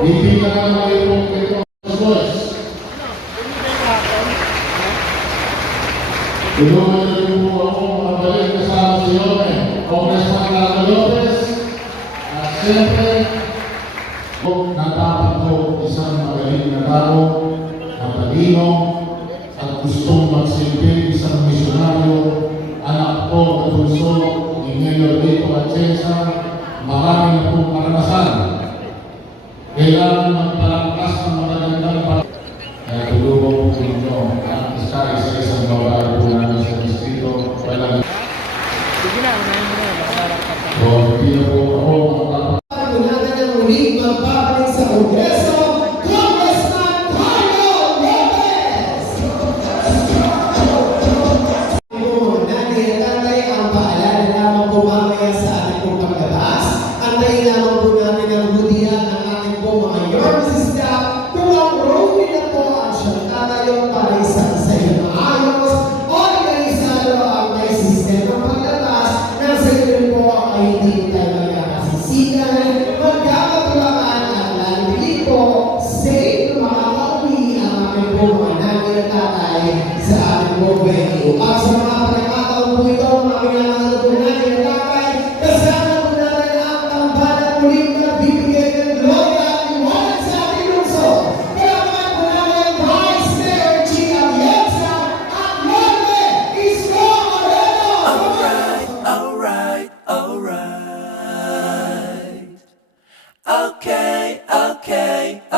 Hindi na naman yung Petros. Tulungan na rin po ako makabalik kasama si Yone, Congressman Carlos Lopez. At siyempre, natapat ko isang magaling na tao, matalino, at gustong magsilbi isang misyonaryo, anak ko at bunso ni Mayor Lito Atienza. Marami na pong karanasan. Kailangan magpalangkas ng magagandang kaya tulungan po ninyo ang isa-isang babae po namin sa distrito. Walang Sige na, unahin mo na. so, hindi na po ako Bago natin ang muling magbabalik sa Kongreso, Congressman Carlo Lopez! Mga nanay at tatay, ang paalala lamang po mamaya sa ating pong paglabas. Antayin lamang po namin ang hudihan ng ating pong mga Yormes staff kung ang role nila po ang siyang tatayo para isang sa iyo maayos, organisado ang may sistema paglabas na sa iyo rin po ay hindi tayo magkakasisigan, magkakatulakan at lalili po, safe na makakauwi ang aming po mga nanay at tatay sa ating po venue. At sa mga pagkakataon po ito, mga pinangalan po nanay at tatay, kasama po natin ang tambalan muling na bibigay ng gloria at iwanan sa ating lungsod. Kailangan po natin Vice Mayor G. Atienza at Yorme Isko Moreno! Alright. Okay. Alright.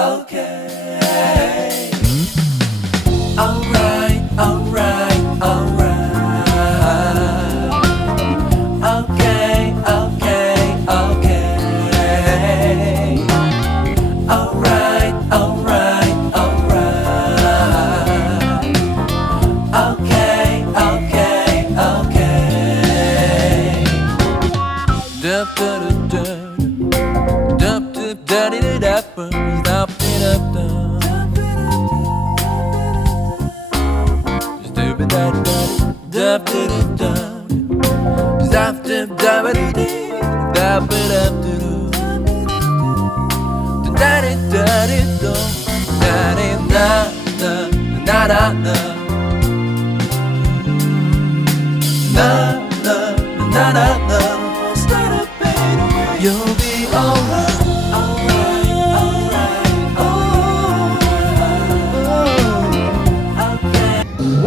You'll be alright.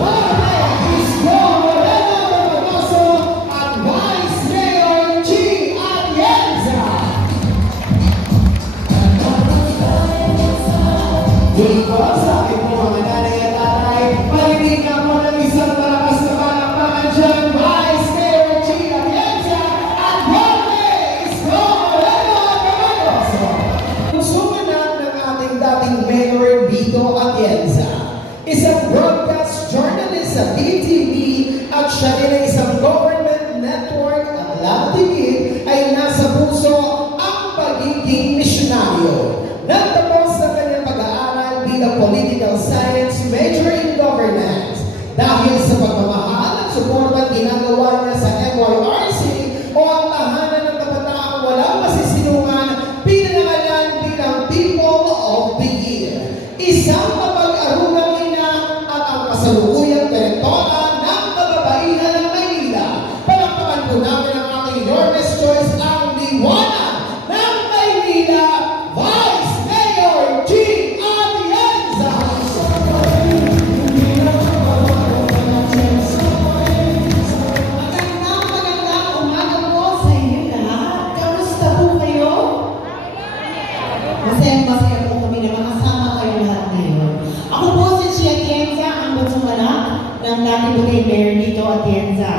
Isko Moreno at Vice Mayor G. Atienza! Dito sa aking po mga nanay at tatay, marinig na po ng isang malakas na palakpakan dyan, Vice Mayor G. Atienza at Yorme Isko Moreno Camargoso. Sumunod ng ating dating Mayor Lito Atienza, isang broadcast journalist sa DTV at siya din ay isang government network at Lab TV ay nasa puso ang pagiging misyonaryo. Nagtapos sa kanyang pag-aaral bilang political science major in governance. Dahil sa pagmamahal at suporta ginagawa niya sa MYRC o ang tahanan ng kabataang walang masisinungan, pinangalan bilang People of the Year. Isang mapag-arungang ina at ang kasalukuyang direktora ng kababaihan ng Maynila. Palakpakan po namin ang ating Yormes Choice, ang liwanag ng Maynila, Vice Mayor G. Atienza! Magandang umaga po sa inyo lahat. Kamusta po kayo? Masaya po kami na makasama kayo lahat ngayon. Ako po si G. Atienza, ang bunsong anak ng dating Bukay Mayor Lito Atienza.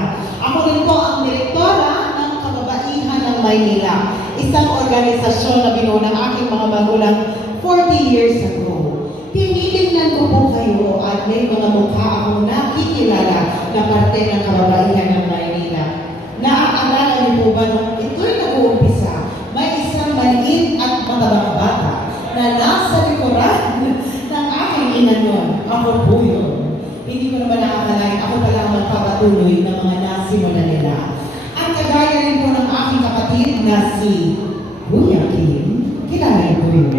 Ako din po ang direktora ng Kababaihan ng Maynila, isang organisasyon na binuo ng aking mga magulang 40 years ago. Tinilingnan ko po kayo at may mga mukha akong nakikilala na parte ng Kababaihan ng Maynila. Naaalala niyo po ba nung ito'y nag-uumpisa, may isang maliit at matabang bata na nasa likuran ng aking ina noon. Ako po yun. Hindi ko naman nakakalain, ako pala ang magpapatuloy ng mga nasimula nila. At kagaya rin po ng aking kapatid na si Kuya Kim. Kilala niyo po yun?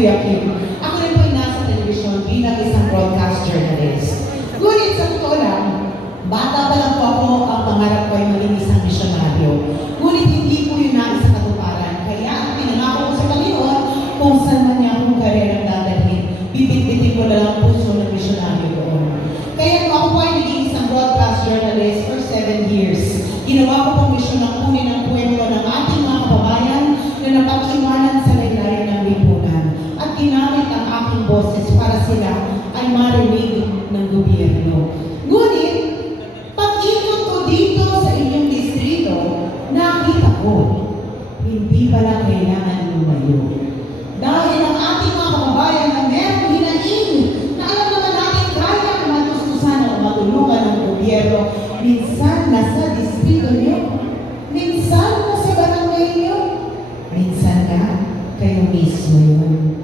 Kuya Kim. Ako rin po ay nasa telebisyon bilang isang broadcast journalist. Ngunit sa totoo lang, bata pa lang po ako, ang pangarap ko ay maging isang misyonaryo. Ngunit hindi po yun nais sa katuparan. Kaya ang pinangako ko sa Panginoon, kung saan man niya akong karerang dadalhin, bibit-bitin ko na lang puso ng misyonaryo doon. Kaya kung ako po ay naging isang broadcast journalist for 7 years, ginawa ko pong misyon ng kunin ang kwento ng ating mga kababayan na napag-iwanan sa laylayan ng lipunan at ginamit ang aking boses para sila ay marinig ng gobyerno. Ngunit, pag-ikot ko dito sa inyong distrito, nakita ko, hindi pala kailangan lumayo. Dahil ang ating mga kababayan na merong hinaing na alam naman natin kaya na matustusan o matulungan ng gobyerno, minsan nasa distrito niyo, minsan nasa barangay niyo, minsan na kayo mismo yun.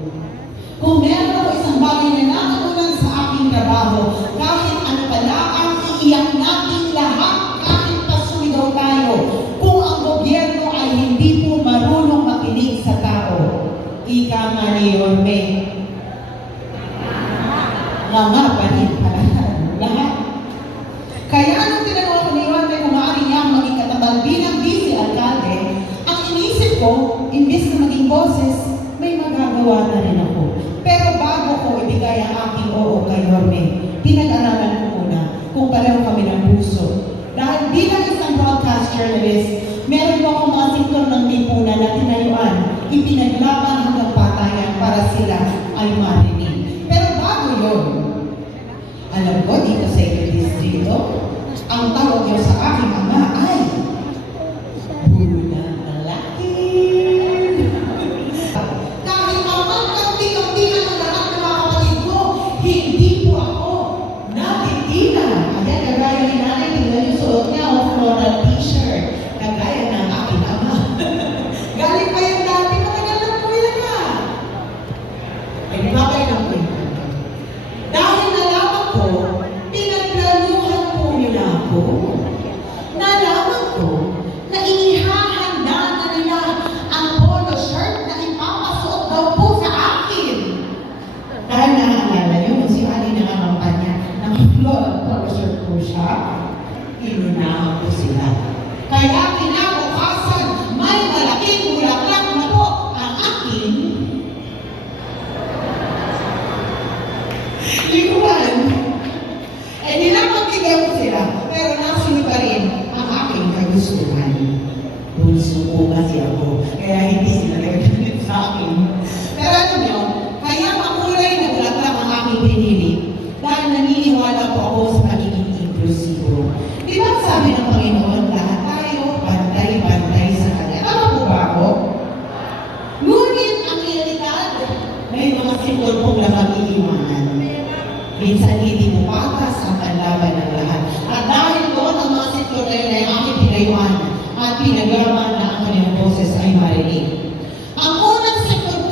Kung meron ako isang bagay na nakatunan sa aking trabaho, kahit ano pala ang iiyak natin lahat, kahit pasumigaw tayo, kung ang gobyerno ay hindi po marunong makinig sa tao, ika nga ni Yorme, nga pa rin pala lahat. Kaya nung tinanong ako ni Yorme kung maaari niya maging katabang bilang vice-alcalde, ang inisip ko, imbis na maging boses, may magagawa na rin ako. Pero bago ko ibigay ang aking oo kay Yorme, pinag-aralan ko muna kung pareho kami ng puso. Dahil bilang isang broadcast journalist, meron po akong mga sektor ng lipunan na tinayuan, ipinaglaban hanggang patayan para sila ay marinig. Pero bago yun, alam ko dito sa inyong distrito, ang tawag niyo sa aking ama ay Bulang Lalaki. Kahit amang kanti-kantihan ng lahat ng mga kapatid ko, hindi po ako natitina. Ayan, kagaya ni nanay, tingnan yung suot niya, floral t-shirt. Kagaya ng aking ama. Galing pa yung dati, matagal na po yan na. Ay, di ba kayo ng kwento? Dahil nalaman ko, pinaglaluhan po nila ako. Nalaman ko na inihahanda na nila ang polo shirt na ipapasuot daw po sa akin. Dahil nakakilala nyo, kung si Ali nangangampanya, naka-floral polo shirt po siya, inunahan ko sila. Kaya kinabukasan, may malaking bulaklak na po ang akin. Likuan. Eh, nilamagbigay ko sila, pero nasunod pa rin ang aking kagustuhan. Bunso ko kasi ako, kaya hindi sila nagagalit sa akin. Pero ano nyo, kaya makulay na bulaklak ang aking pinili dahil naniniwala po ako sa pagiging inklusibo. Di ba sabi ng Panginoon, lahat tayo bantay-bantay sa Kanya. Tama po ba ako? Ngunit ang realidad, may mga sitwal pong nakag-iiwanan. Minsan hindi mo patas ang panlaban ng lahat. At dahil doon ang mga sitwal na yun ay aking pinayuan at pinagaman na ang kanilang boses ay marinig. Ang unang sektor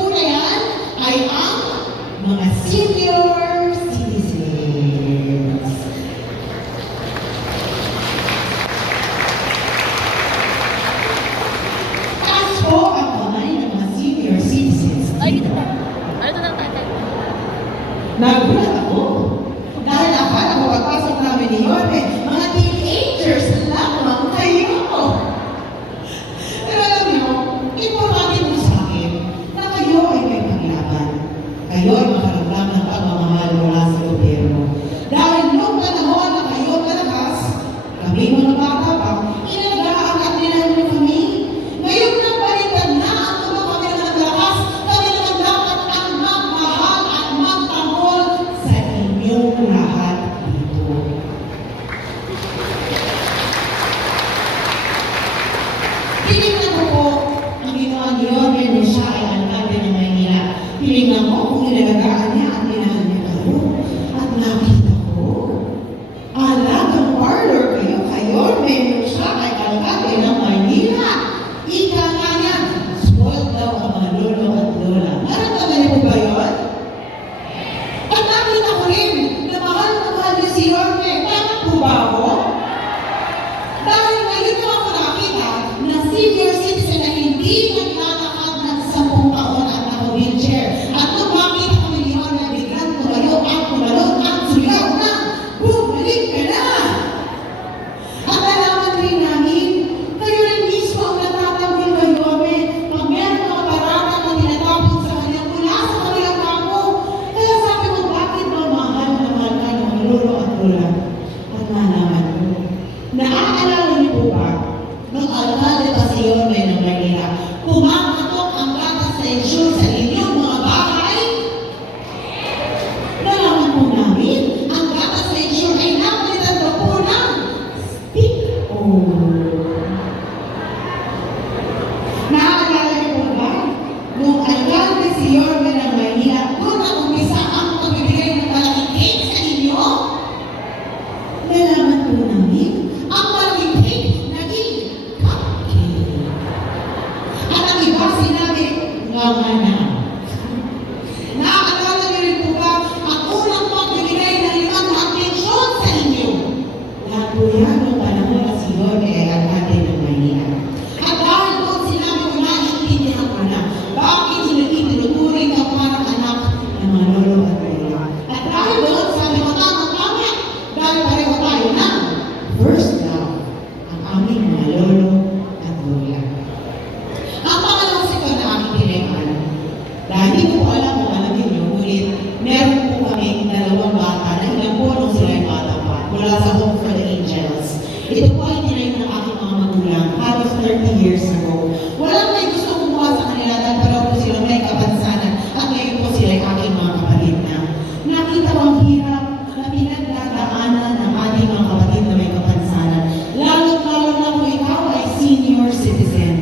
mula sa Home for the Angels. Ito po ay tinayo ng aking mga magulang halos 30 years ago. Walang may gusto kumuha sa kanila dahil paraw po sila may kapansanan at ngayon po sila ay aking mga kapatid na. Nakita ko ang hirap na pinagdadaanan ng ating mga kapatid na may kapansanan. Lalo-lalo na kung ikaw ay senior citizen.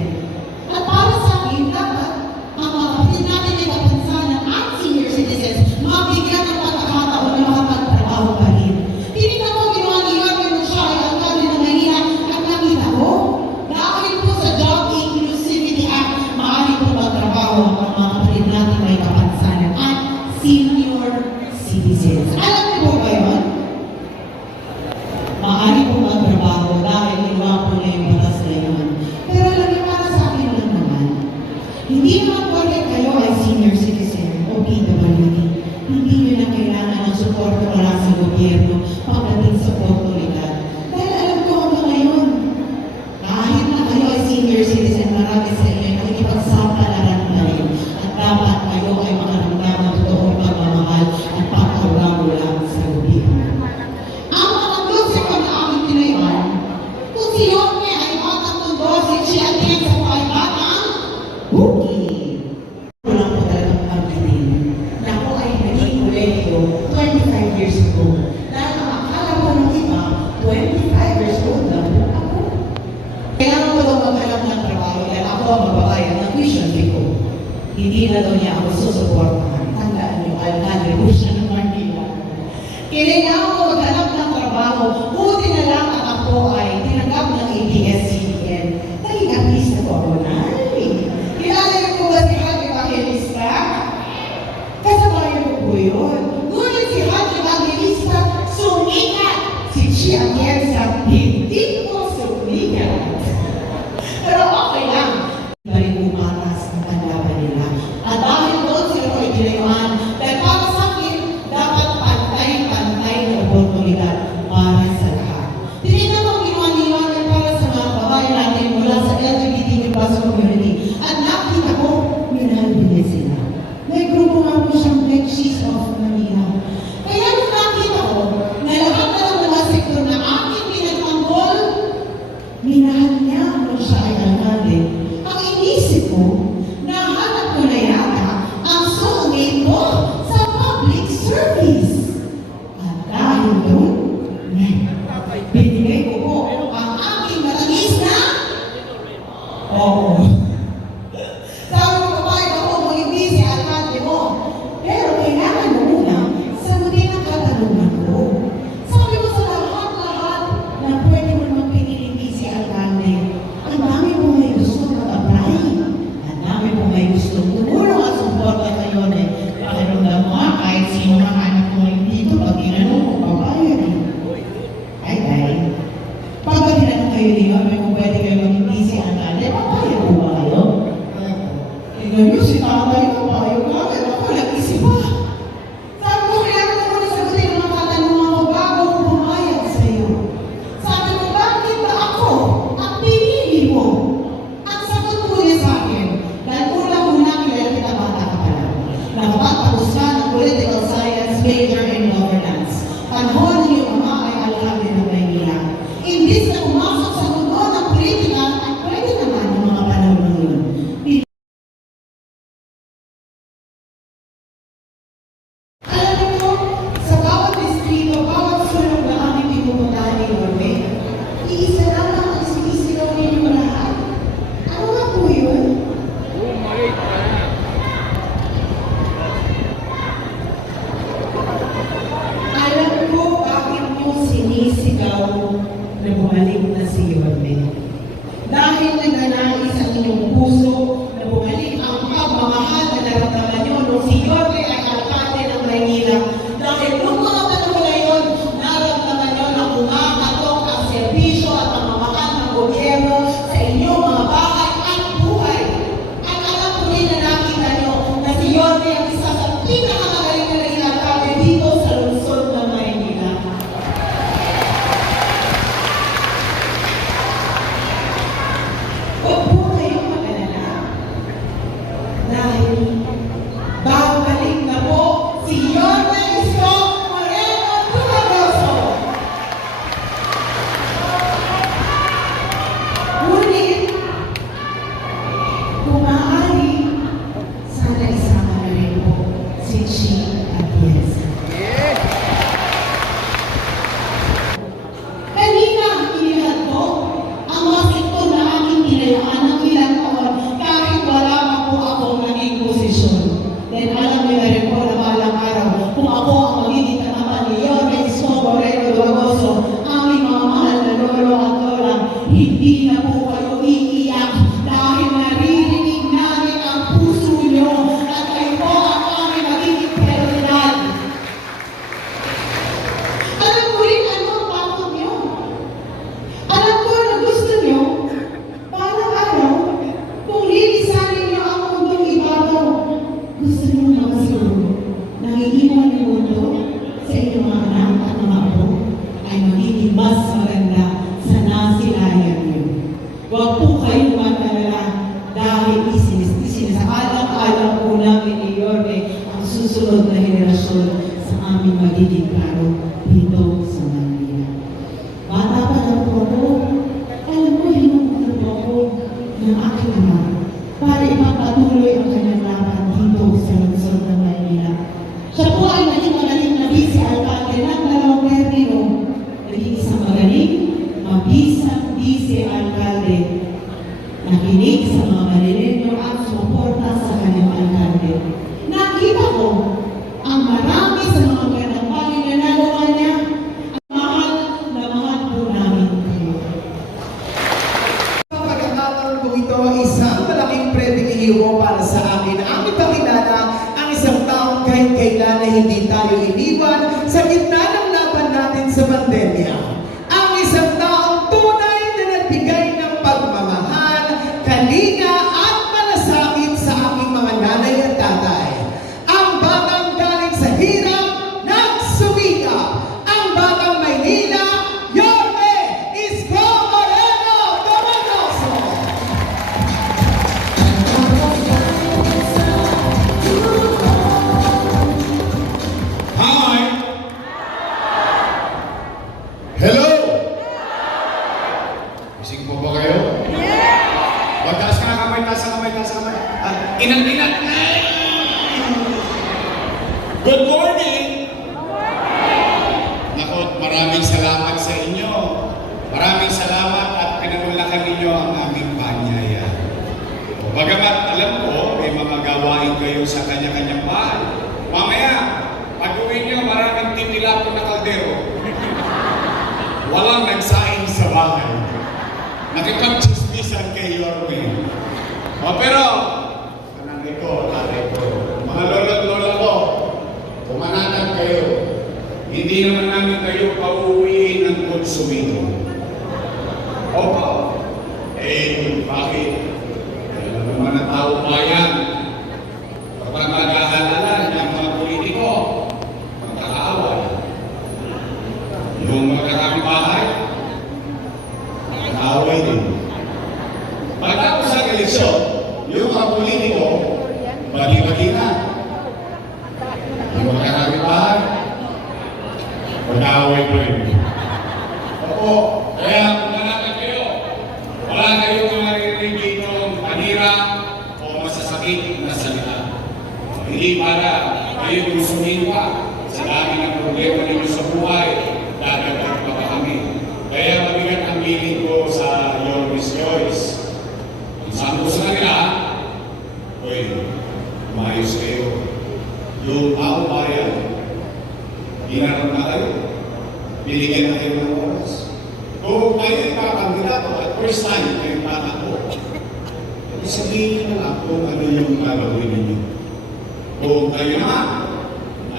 At para sa akin, dapat ang mga kapatid natin may kapansanan at senior citizens mabigyan ng pagkakataon na makapagtrabaho pa rin. Tinignan ko ginawa ni Yorme nung siya ay alkalde ng Manila at nakita ko, dahil po sa Job Inclusivity Act, maaari po magtrabaho ang mga kapatid natin may kapansanan at senior citizens. Alam niyo po ba yun? Maaari po magtrabaho dahil ginawa po na yung batas na yun. Pero alam niyo, para sa akin lang naman, hindi naman po kayo ay senior citizen o PWD. Hindi nyo na kailangan ng suporta mula sa gobyerno pagdating sa otoridad. Dahil alam ko hanggang ngayon, kahit na kayo ay senior citizen, marami sa inyo ay nakikipagsapalaran na rin. At dapat kayo ay makaramdam ng totoong pagmamahal at pagkawala sa gobyerno. Ang mga konsepto na aming tinayuan, kung si Yorme ay batang mundo, si Chia Tienza po ay batang bukid. Walang po talagang pagdating na ako ay naging kolehiyo 25 years ago. Dahil ang akala ko ng iba, 25 years old lang po ako. Kailangan ko daw maghanap ng trabaho dahil ako ang magbabayad ng tuition fee ko. Hindi na daw niya ako susuportahan. Tandaan niyo, alkalde po siya ng Manila. Kailangan ko maghanap ng trabaho. Buti na lang at ako ay tinanggap ng ABS-CBN. Naging artista ko ako na. Kilala niyo po ba si Haji Evangelista? Kasabayan ko po yun. Ngunit si Haji Evangelista sumikat. Si Chia Tienza hindi po sumikat. Pero okay lang. Iba rin bumatas ang panlaban nila. At dahil doon sila ko itinayuan, dahil para sa akin, dapat pantay-pantay na oportunidad para sa lahat. Tinignan ko ang ginawa ni Yorme para sa mga kabayan natin mula sa LGBTQ+ community. At nakita ko, minahal din sila. May grupo nga po siyang Black Sheets of Manila. Kaya nung nakita ko, na lahat na ng mga sektor na aking pinagtanggol, minahal niya kung siya ay alkalde. Ang inisip ko, nahanap ko na yata ang soulmate ko sa public service. At dahil doon, binigay ko po ang aking matamis na oo. Sabi ko, babae ako, maging busy alkalde mo. Pero kailangan mo muna sagutin ang katanungan ko. Sabi ko sa lahat-lahat na pwede mo naman piniling busy alkalde. Ang dami po may gusto mag-apply. Ang dami po may gusto tumulong at suporta kayo na pakiramdam mo kahit sino ang anak mo rin dito pag ginanong mo, babae rin. Ay. Pag ginanong kayo niyo, kung pwede kayo maging busy alkalde, papayag po ba kayo? Tingnan niyo si tatay ko, payag ka, pero ako nag-isip pa. Sabi ko, kailangan mo muna sagutin ang mga katanungan ko bago ko pumayag sa iyo. Sabi ko, bakit ba ako ang pinili mo? Ang sagot ko niya sa akin, dahil unang-una kilala kita bata ka pala. Nakapagtapos ka ng political science major and governance. Panahon niyo ama ay alkalde ng Maynila. Imbis na pumasok sa mundo ng politika, ay pwede naman ang mga panahon na yun. Alam niyo, sa bawat distrito, bawat sulok na aming pinupuntahan ni Yorme, iisa lang ang sinisigaw ninyo lahat. Ano nga po yun? Bumalik ka na. Alam ko bakit mo sinisigaw na bumalik na si Yorme. Dahil nagnanais ang inyong puso na bumalik ang pagmamahal na naramdaman nyo nung si Yorme ay alkalde ng Maynila. Dahil nung mga panahon na yun, naramdaman nyo na kumakatok ang serbisyo at pagmamahal ng gobyerno sa inyong mga bahay at buhay. At alam ko rin na nakita nyo na si Yorme ang isa sa pinakamagaling na naging alkalde dito sa lungsod ng Maynila. Huwag po kayong mag-alala. Adora, hindi na po kayo iiyak dahil naririnig namin ang puso nyo at kayo po ang aming magiging prioridad. Alam ko rin ano ang bakit nyo. Alam ko na gusto nyo, parang araw, kung lilisanin nyo ang mundong ibabaw, gusto nyo makasiguro na iiwan ng mundo sa inyong mga anak at mga apo ay magiging mas maganda sa nasilayan nyo. Huwag po kayong matalala dahil isinisaalang-alang po namin ni Yorme ang susunod na henerasyon sa aming magiging klaro dito sa Manila. Bata pa lang po ako, alam ko hinunod po ako ng aking ama para ipagpatuloy ang kanyang laban dito sa lungsod ng Manila. Siya po ay naging magaling na vice-alcalde ng dalawang termino. Naging isang magaling, mabisang vice-alcalde. Nakinig sa mga Manileño at suporta sa kanyang alcalde. Nakita ko ang marami sa mga ganang bagay na nagawa niya. Mahal na mahal po namin kayo. Ang pagkakataon ko ito ay isang malaking pribilehiyo para sa akin. Ang ipakilala ang isang taong kahit kailan na hindi tayo iniwan sa gitna ng laban natin sa pandemya. Ang isang taong tunay na nagbigay ng pagmamahal, kalinga at malasakit sa aking mga nanay at tatay. Ang batang galing sa hirap, nagsumikap. Ang batang Maynila, Yorme Isko Moreno Domenoso. Hi! Hello! Gising po ba kayo? Yeah! Taas ka na kamay, taas ka kamay, taas ka kamay. Inat-inat na! Good morning! Nako, maraming salamat sa inyo. Maraming salamat at pinagulakan ninyo ang aming panyaya. Bagamat alam ko, may mga gawain kayo sa kanya-kanyang bahay. Mamaya, pag-uwi nyo, maraming titilapon na kaldero. Walang nagsaing sa bahay. Nakipag-chismisan kay Yorme. Pero, nanay ko, tatay ko, mga lolo at lola ko, pumanatag kayo. Hindi naman namin kayo pauuwiin ng konsumido. Opo. Bakit? Alam naman ang tao bayan. Kapag mag-aalala ng mga politiko, magkakaaway. Yung magkakabahay, magkakaaway din. Pagkatapos sa eleksyon, yung mga politiko, bagi-bagi na. Yung magkakabahay, magkakaaway pa rin. Opo, kaya pumanatag kayo. Wala kayong maririnig dito kanira o masasakit na salita. Hindi para kayo gustuhin pa sa dami ng problema ninyo sa buhay, dadagdag pa ba kami. Kaya mabigat ang meaning ko sa Yorme's Choice. Ang sabi ko sa kanila, uy, maayos kayo. Yung tao bayan, hinarap na kayo. Binigyan na kayo ng oras. Kung kayo yung kakandidato at first time kayo tatakbo, sabihin nyo lang kung ano yung gagawin ninyo. Kung kayo naman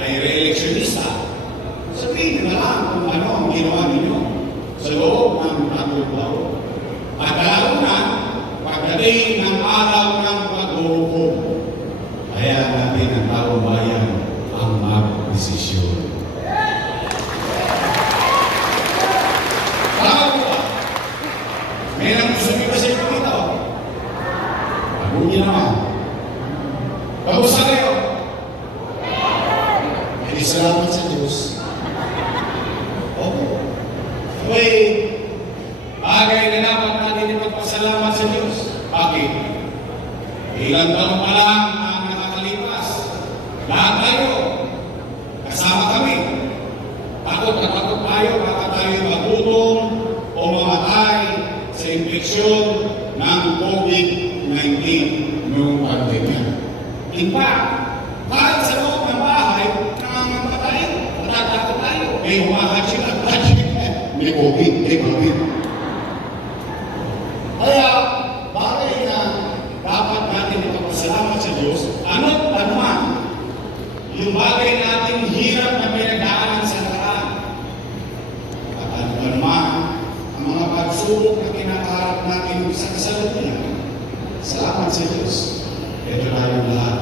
ay re-electionista, sabihin nyo na lang kung ano ang ginawa ninyo sa loob ng tatlong taon. At lalo na, pagdating ng araw ng pag-uhukom, kaya natin ang taong bayan ang mag-desisyon. May nang gusto nyo kasi ito dito. Ano nyo naman? Kamusta kayo? May salamat sa Diyos. Oo. Uy, bagay na dapat natin ipagpasalamat sa Diyos. Bakit? Ilang taon pa lang ang nakakalipas. Lahat tayo, kasama kami. Takot na takot tayo, baka tayo magutom o mamatay sa infeksyon ng COVID-19 noong pandemya. In fact, kahit sa loob ng bahay, nangangamba tayo, natatakot tayo. May humahatid at hatid. May COVID, may COVID. Kaya, bagay na dapat natin ipagpasalamat sa Diyos, ano't ano man, yung bagay natin hirap na pinagdaanan sa nakaraan. At ano ba naman, ang mga pagsubok na kinakaharap natin sa kasalukuyan, salamat sa Diyos. Ito tayong lahat,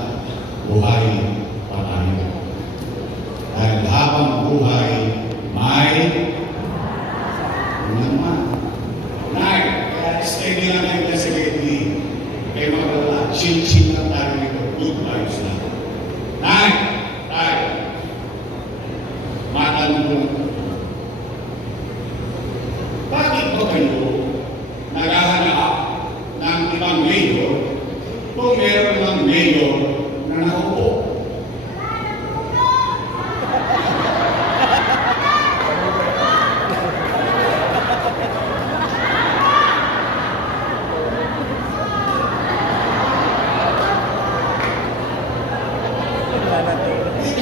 buhay pa tayo. Dahil habang buhay, may naman. Nay, kaya steady lang kayo sa gate. Kaya mga wala, chin-chin lang tayo nito. Good vibes lang. Nay, tayo. Matanong ko. Bakit ba kayo naghahanap ng ibang mayor kung meron ng mayor na nakaupo?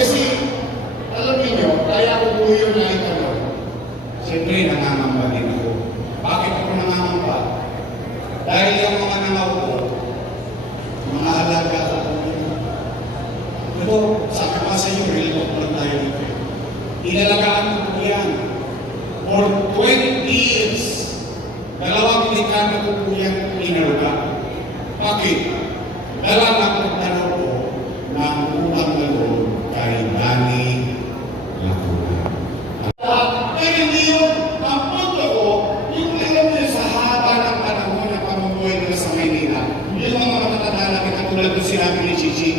Kasi, alam niyo, kaya ko po yun na itanong. Siyempre, nangangamba din ako. Bakit ako nangangamba? Dahil yung mga nangaupo, mga halaga sa pamilya. Pero, sabi pa sa inyo, relevant lang tayo dito. Inalagaan ko po yan. For 20 years, 2 dekada ko po yan inalaga. Bakit? Dala na pagtanaw ko ng utang na loob kay Dani Lacuna. Pero hindi yun, ang punto ko, yung alam niyo sa haba ng panahon na pamumuhay nila sa Maynila, yung mga matatanda namin katulad ng sinabi ni Chichi,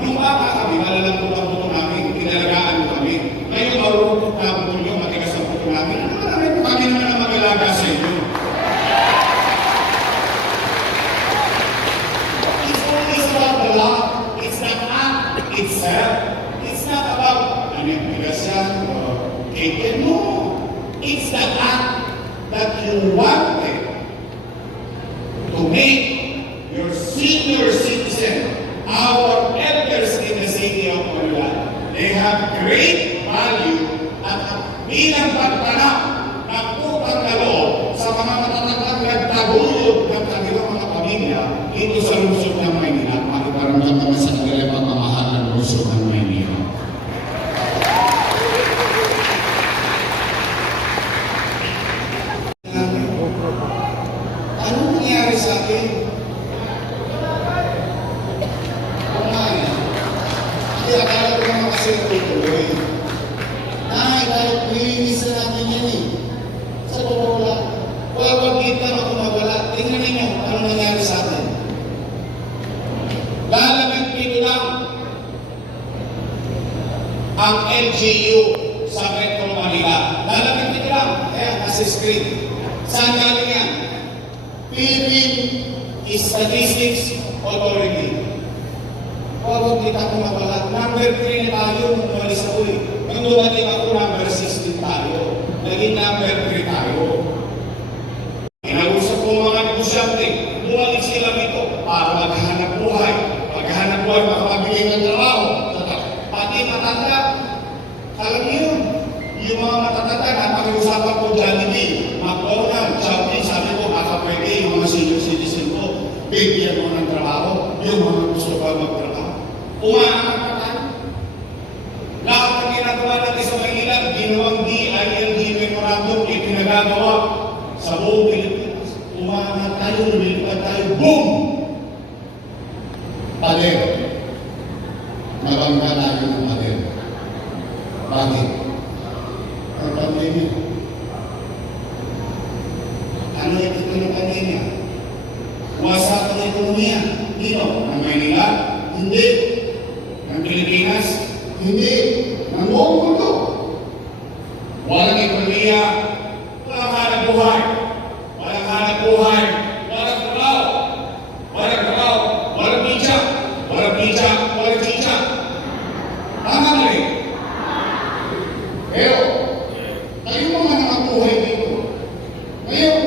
nung baka kami, malalang ang buto namin, tinalagaan mo kami. Ngayon, marupot na ang buto nyo, matigas ang buto namin. Ano namin po kami naman ang mag-alaga sa inyo? It's always about the law. It's not act itself. It's not about manipulation or cake. No. It's the act that you wanted to make your senior citizen, our elders in the city of Manila. They have great value at bilang pagtanap ng utang na loob sa mga matatandang nagtaguyod ng kanilang mga pamilya dito sa lungsod ng Maynila. Makiparamdam naman sa kanilang pagmamahal ng lungsod ng Maynila. Ano nangyari sa akin? Kumain. Hindi, akala ko naman kasi natutuloy. Dahil nilinis na natin yan eh. Sa totoo lang, wag kita na kumawala. Tingnan ninyo ano nangyari sa atin. Lalamig pino lang ang LGU sa Metro Manila. Lalamig pino lang. Kaya nasa screen. Saan galing yan? Philippine Statistics Authority. Huwag kita kumawala. Number 3 na tayo nung umalis ako eh. Nung dumating ako, number 16 tayo. Naging number 3 tayo. Inausap ko mga negosyante. Bumalik sila dito para maghanap buhay. Maghanap buhay, makakabigay ng trabaho. Pati matanda. Alam niyo yun. Yung mga matatanda, napakiusapan ko Jollibee, McDonald's, Shopee, sabi ko, baka pwede yung mga senior citizen ko, bigyan mo ng trabaho, yung mga gusto pa magtrabaho. Umaangat pa tayo. Lahat ng ginagawa natin sa Maynila, ginawang DILG memorandum, ipinagagawa sa buong Pilipinas. Umaangat tayo, lumilipad tayo, boom! Pader. Nabangga tayo ng pader. Bakit? Ang pandemya. Ano ito ng pandemya? Wasak ang ekonomiya. Dito, ng Maynila? Hindi. Ng Pilipinas? Hindi. Ng buong mundo. Walang ekonomiya, walang hanap buhay. Walang hanap buhay, walang trabaho. Walang trabaho, walang pizza. Walang pizza, walang pizza. Tama na rin. Pero, tayo mga nakabuhay dito. Ngayon,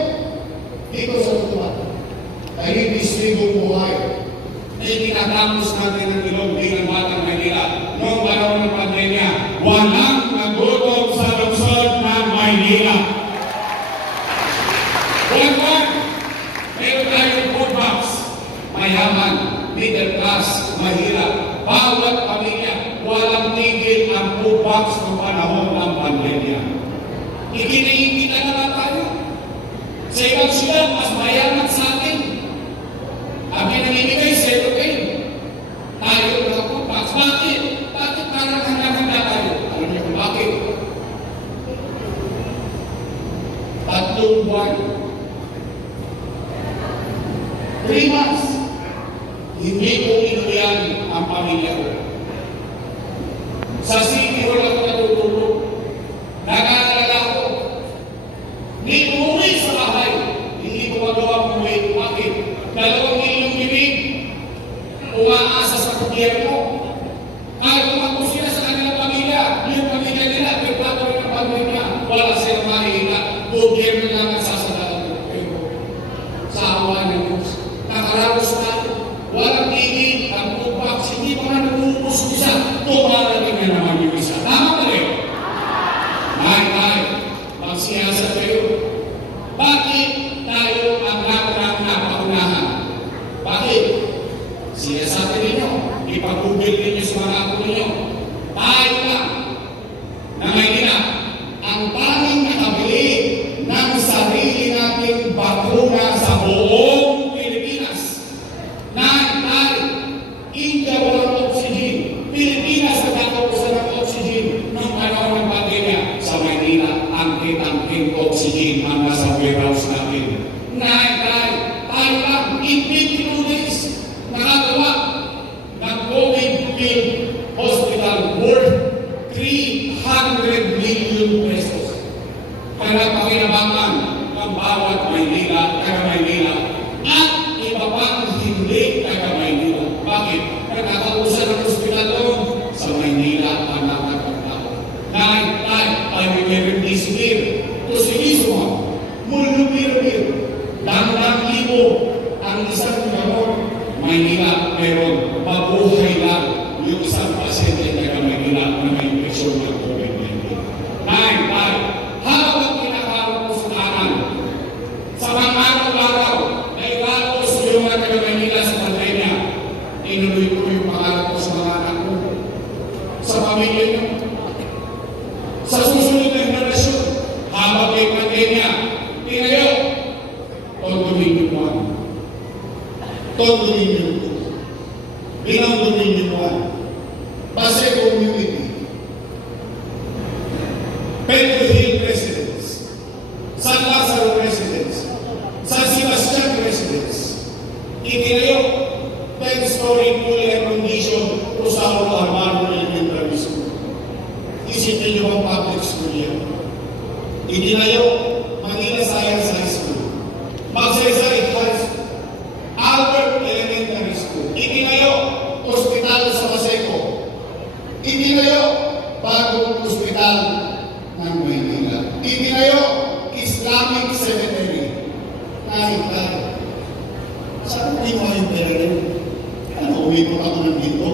dito sa tuwa, tayo distribong buhay. Na itinatapos natin ang ilong bilang batang Maynila. Noong panahon ng pandemya, walang nagutom sa lungsod ng Maynila. Walang. May middle class, mahirap. Bawat pamilya, walang tigil ang bubox ng panahon ng pandemya. Ikiniikita na lang tayo. Sa ibang sila, mas mayaman sa atin. Ang pinamimigay, zero pay. Tayo na bubox. Bakit? Bakit parang handa-handa tayo? Alam niyo kung bakit? 3 buwan. 3 months. Hindi ko inuyan ang pamilya ko. Sa city hall ako natutulog. Nag-aalala ko. Hindi umuwi sa bahay. Hindi ko magawa umuwi. Bakit? 2 milyong bibig. Umaasa sa gobyerno. Kahit tumakbo sila sa kanilang pamilya, yung pamilya nila, pagpato rin ang pamilya, wala silang mahihina. Gobyerno lang ang sasadaan. Pero sa awa ng Diyos, nakaraos tayo. Walang tigil ang bubox. Hindi pa nga nag-uupos isa. Tumarating na naman yung isa. Tama ba rin? Ay, magsiyasat kayo. Bakit tayo ang napaunahan? Bakit? Siyasatin ninyo. Ipag-google ninyo sa mga ako ninyo. Tayo lang na Maynila ang tanging nakabili ng sarili nating bakuna sa buong Pilipinas. India walang oxygen. Pilipinas nagkakausan ng oxygen ng panahon ng pandemya. Sa Maynila, angkin-angkin oxygen ang nasa warehouse natin. Tayo lang, in 52 days, nakagawa ng COVID-19 hospital worth 300 million pesos. Para pakinabangan ng bawat Maynila, taga-Maynila, at iba pang hindi taga-Maynila. Bakit? Nagkakausan ng hospital doon sa Maynila ang nakakatawa. I will this year to Sigismo, Mulubir, Dandang Libo, ang isang gamot, Maynila, pero mabuhay lang yung isang pasyente taga-Maynila na may infeksyon ng COVID-19. Habang kinakaroon ko sa kanan, sa mga araw-araw, na iraos yung mga taga-Maynila sa pandemya, inuloy ko yung pangarap ko sa mga anak ko, sa pamilya nyo, sa susunod na henerasyon, habang may pandemya, tinayo, Tondo Ninyo 1. Tondo Ninyo 2. Binondo Ninyo 1. Pasay Community. Pedro Hill Residence. San Lazaro Residence. San Sebastian Residence. Itinayo, 10-story full air condition Rosario Armando Elementary School. Isipin niyo ang public school yan. Itinayo, Manila Science High School. Magsaysay High School. Albert Elementary School. Itinayo, Hospital sa Paseco. Itinayo, bagong hospital ng Maynila. Itinayo, Islamic Cemetery. Tayo. Saan mo ginawa yung pera rin? Ano, umikot ako ng dito?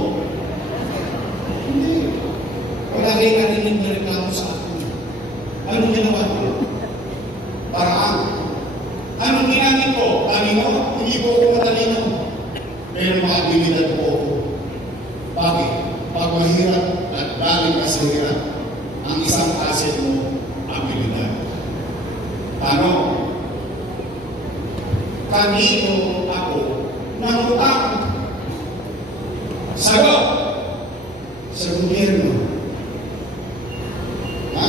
Hindi. Wala kayo narinig na reklamo sa akin. Anong ginawa ko? Paraan. Anong ginamit ko? Talino? Hindi po ako matalino. Pero mga abilidad po ako. Bakit? Pag mahirap at galing ka sa hirap, ang isang asset mo, abilidad. Ano? Kanino ako nangutang? Sagot! Sa gobyerno. Ha?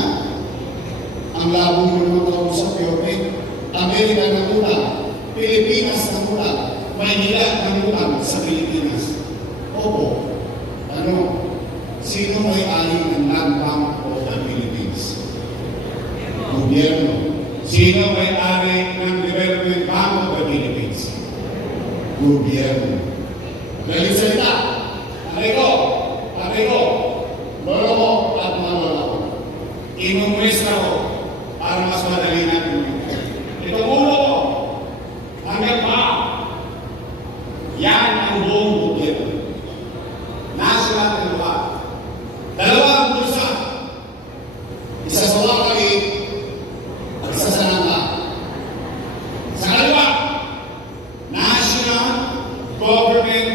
Ang labo mo naman kausap, Yorme. Amerika ng utang, Pilipinas ng utang, Maynila ng utang sa Pilipinas. Opo. Ano? Sino may-ari ng Land Bank of the Philippines? Gobyerno. Sino may-ari ng Development Bank of the Philippines? Gobyerno. Galing salita. Amigo, lolo ko at mga lola ko. Imumuestra ko para mas madali natin. Itong ulo ko, hanggang pa. Yan ang buong gobyerno. Nasa natin lahat. 2 ang bulsa. Isa sa wakali, isa sa nanga. Sa kaliwa, National Government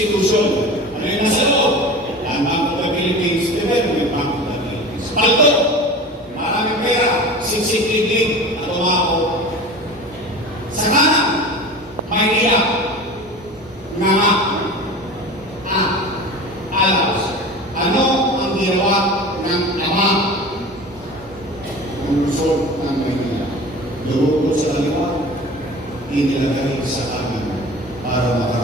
institution. Ano yung nasa loob? Ang Bank of the Philippines, Development Bank of the Philippines. Palto! Maraming pera, siksik-liglig, at umako. Sa kanan, may iyak. Nga alas. Ano ang ginawa ng ama ng Luzon ng Maynila? Lurugod sa kaliwa, inilagay sa kanan para